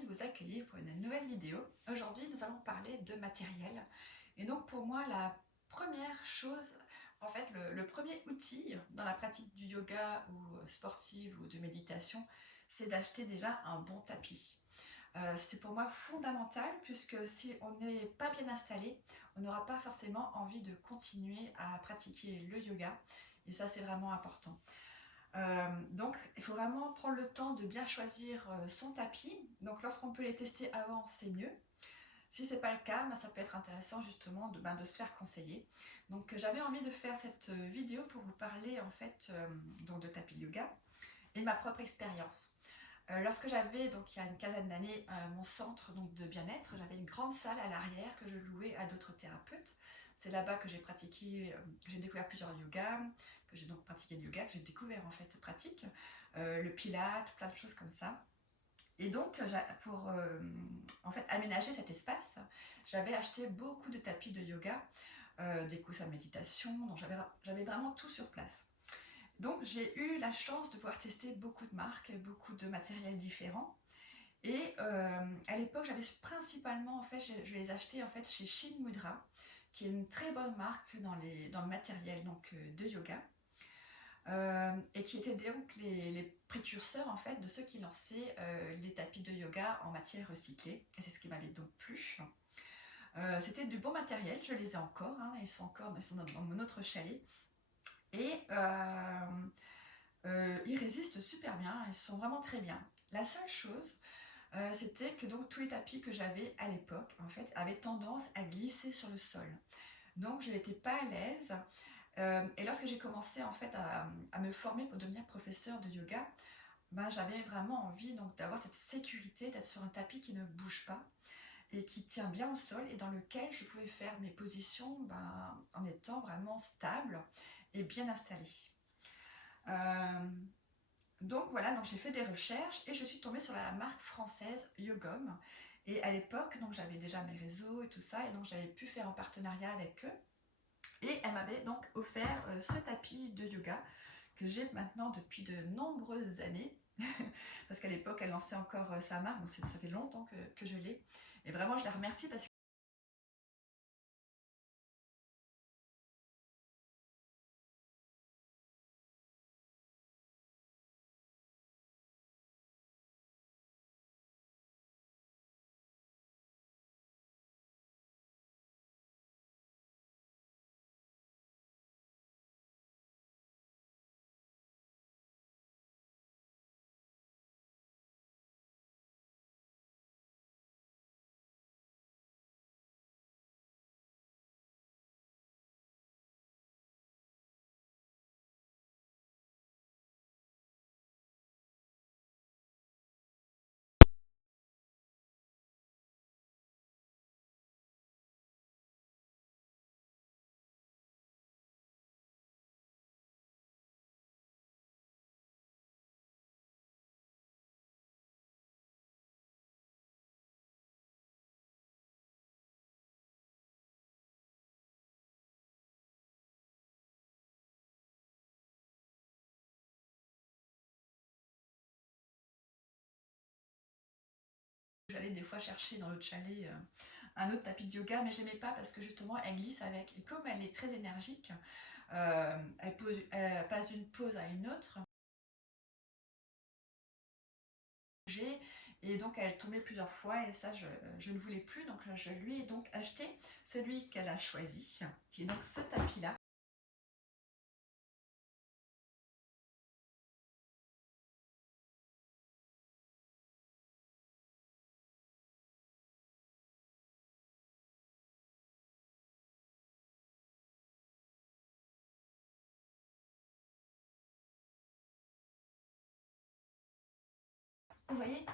ravie de vous accueillir pour une nouvelle vidéo. Aujourd'hui, nous allons parler de matériel. Et donc pour moi, la première chose, en fait, le premier outil dans la pratique du yoga ou sportive ou de méditation, c'est d'acheter déjà un bon tapis. C'est pour moi fondamental puisque si on n'est pas bien installé, on n'aura pas forcément envie de continuer à pratiquer le yoga. Et ça, c'est vraiment important. Donc il faut vraiment prendre le temps de bien choisir son tapis. Donc lorsqu'on peut les tester avant, c'est mieux. Si ce n'est pas le cas, ça peut être intéressant justement de se faire conseiller. Donc j'avais envie de faire cette vidéo pour vous parler en fait donc de tapis yoga et de ma propre expérience. Lorsque j'avais, donc il y a une quinzaine d'années, mon centre donc, de bien-être, j'avais une grande salle à l'arrière que je louais à d'autres thérapeutes. C'est là-bas que j'ai pratiqué, que j'ai découvert plusieurs yogas, que j'ai donc pratiqué le yoga, que j'ai découvert en fait cette pratique, le pilate, plein de choses comme ça. Et donc, pour en fait, aménager cet espace, j'avais acheté beaucoup de tapis de yoga, des coussins de méditation, donc j'avais vraiment tout sur place. Donc j'ai eu la chance de pouvoir tester beaucoup de marques, beaucoup de matériels différents. Et à l'époque, j'avais principalement, en fait, je les achetais en fait chez Shin Mudra, qui est une très bonne marque dans le matériel donc, de yoga. Et qui étaient donc les précurseurs en fait de ceux qui lançaient les tapis de yoga en matière recyclée. Et c'est ce qui m'avait donc plu. C'était du bon matériel, je les ai encore, hein, ils sont dans mon autre chalet. Et ils résistent super bien, ils sont vraiment très bien. La seule chose, c'était que donc tous les tapis que j'avais à l'époque, en fait, avaient tendance à glisser sur le sol. Donc je n'étais pas à l'aise. Et lorsque j'ai commencé en fait à me former pour devenir professeur de yoga, j'avais vraiment envie donc d'avoir cette sécurité, d'être sur un tapis qui ne bouge pas et qui tient bien au sol et dans lequel je pouvais faire mes positions en étant vraiment stable et bien installée. Donc voilà, donc j'ai fait des recherches et je suis tombée sur la marque française Yogom. Et à l'époque, donc j'avais déjà mes réseaux et tout ça, et donc j'avais pu faire un partenariat avec eux. Et elle m'avait donc offert ce tapis de yoga que j'ai maintenant depuis de nombreuses années. Parce qu'à l'époque, elle lançait encore sa marque, donc ça fait longtemps que je l'ai. Et vraiment, je la remercie parce que j'allais des fois chercher dans l'autre chalet un autre tapis de yoga, mais j'aimais pas parce que justement, elle glisse avec. Et comme elle est très énergique, elle passe d'une pose à une autre. Et donc elle tombait plusieurs fois et ça je ne voulais plus, donc je lui ai donc acheté celui qu'elle a choisi, qui est donc ce tapis là. Vous voyez,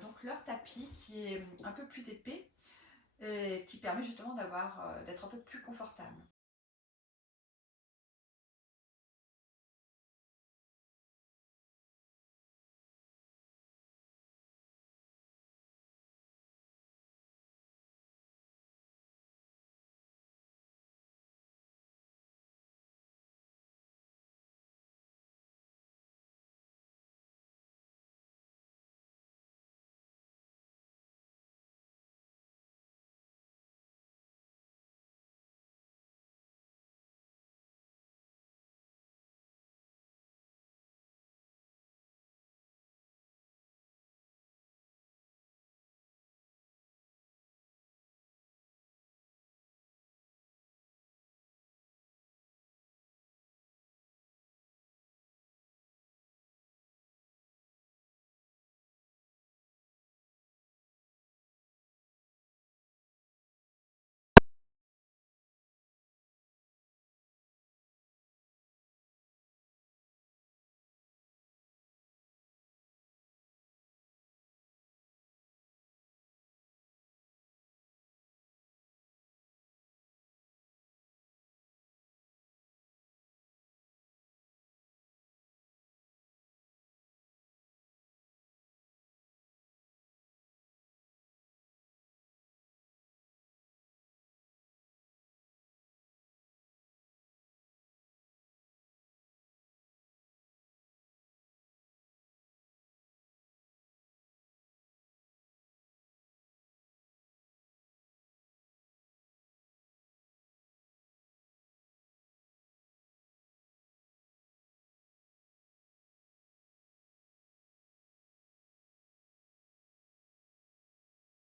donc leur tapis qui est un peu plus épais et qui permet justement d'être un peu plus confortable.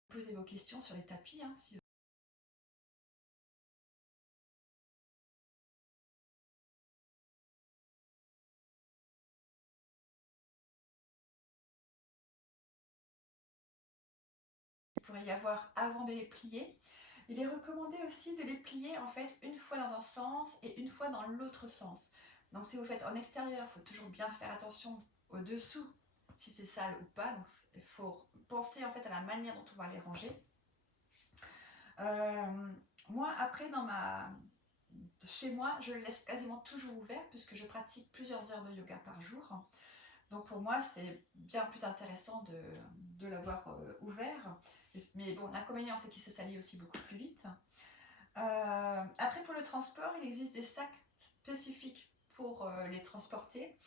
Posez vos questions sur les tapis, hein, si il pourrait y avoir avant de les plier. Il est recommandé aussi de les plier en fait une fois dans un sens et une fois dans l'autre sens. Donc si vous faites en extérieur, il faut toujours bien faire attention au dessous, si c'est sale ou pas. Donc il faut penser en fait à la manière dont on va les ranger. Moi après chez moi, je le laisse quasiment toujours ouvert puisque je pratique plusieurs heures de yoga par jour. Donc pour moi, c'est bien plus intéressant de l'avoir ouvert. Mais bon, l'inconvénient, c'est qu'il se salit aussi beaucoup plus vite. Après, pour le transport, il existe des sacs spécifiques pour les transporter.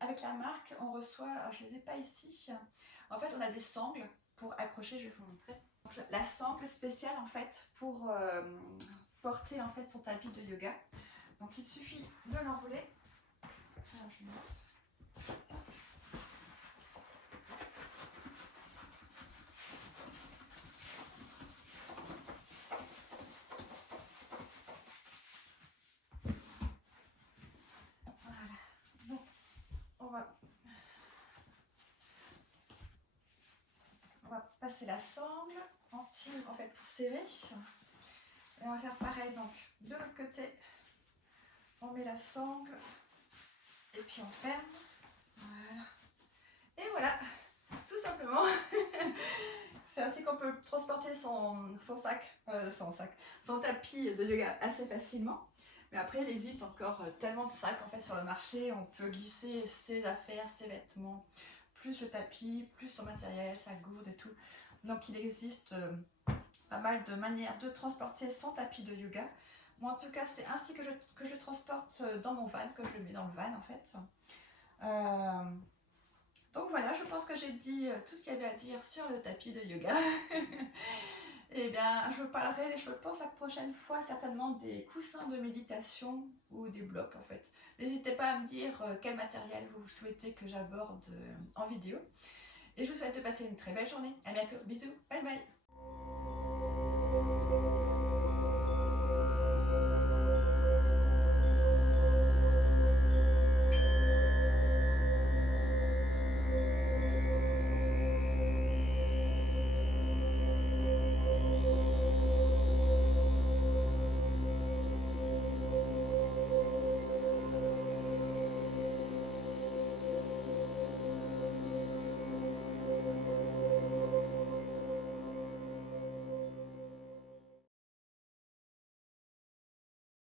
Avec la marque, on reçoit, alors je ne les ai pas ici, en fait, on a des sangles pour accrocher, je vais vous montrer. Donc, la sangle spéciale, en fait, pour porter en fait, son tapis de yoga. Donc, il suffit de l'enrouler. Alors, je vais mettre ça. Voilà. Donc, on va passer la sangle entière en fait pour serrer. Et on va faire pareil donc de l'autre côté. On met la sangle et puis on ferme. Voilà. Et voilà, tout simplement. C'est ainsi qu'on peut transporter son tapis de yoga assez facilement. Mais après, il existe encore tellement de sacs en fait sur le marché. On peut glisser ses affaires, ses vêtements, plus le tapis, plus son matériel, sa gourde et tout. Donc il existe pas mal de manières de transporter son tapis de yoga. Moi en tout cas, c'est ainsi que je transporte dans mon van, que je le mets dans le van en fait. Donc voilà, je pense que j'ai dit tout ce qu'il y avait à dire sur le tapis de yoga. Et bien, je parlerai, je pense la prochaine fois, certainement des coussins de méditation ou des blocs en fait. N'hésitez pas à me dire quel matériel vous souhaitez que j'aborde en vidéo. Et je vous souhaite de passer une très belle journée. À bientôt, bisous, bye bye.